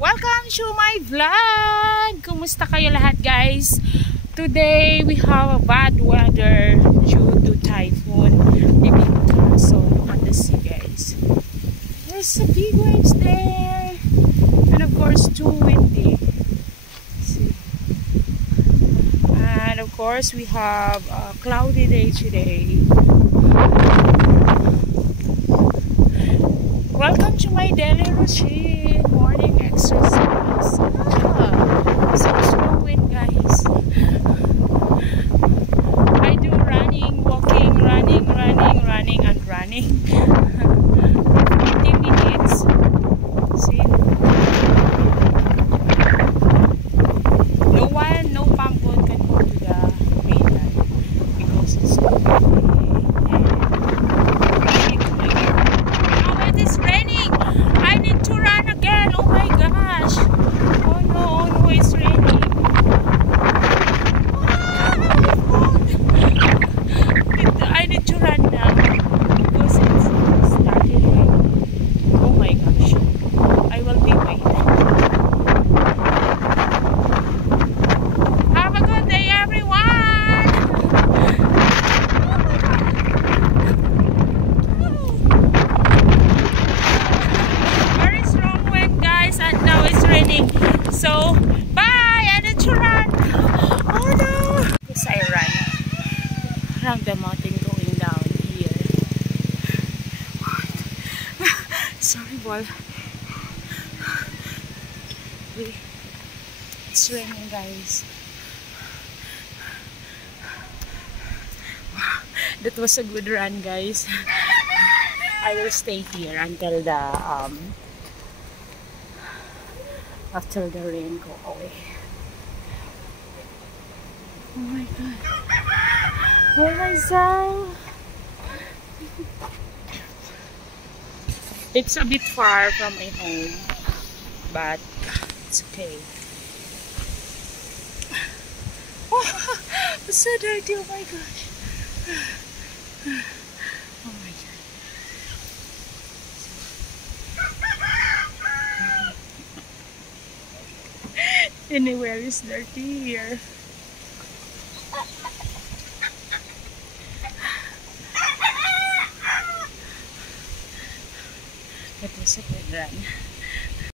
Welcome to my vlog! Kumusta kayo lahat, guys? Today we have a bad weather due to typhoon Bibingka. So look at the sea, guys. There's a big waves there, and of course too windy. See? And of course we have a cloudy day today. Welcome to my daily routine, morning exercise. So strong wind, guys. I do running, walking, running, and running. 40 minutes. See? No pump boat can go to the mainland because it's so windy. It's raining. I need to run again. Oh my gosh. Oh no, it's raining. I need to run now because it's started raining. Oh my gosh. I will be waiting. Have a good day, everyone. So, bye! I need to run! Oh no! Yes, I ran around the mountain going down here. Sorry, ball. It's raining, guys. That was a good run, guys. I will stay here until the after the rain go away. Oh my god. Oh myself. It's a bit far from my home, but it's okay. Oh, it's so dirty. Oh my gosh. Oh my god. Anywhere is dirty here. It was a good run.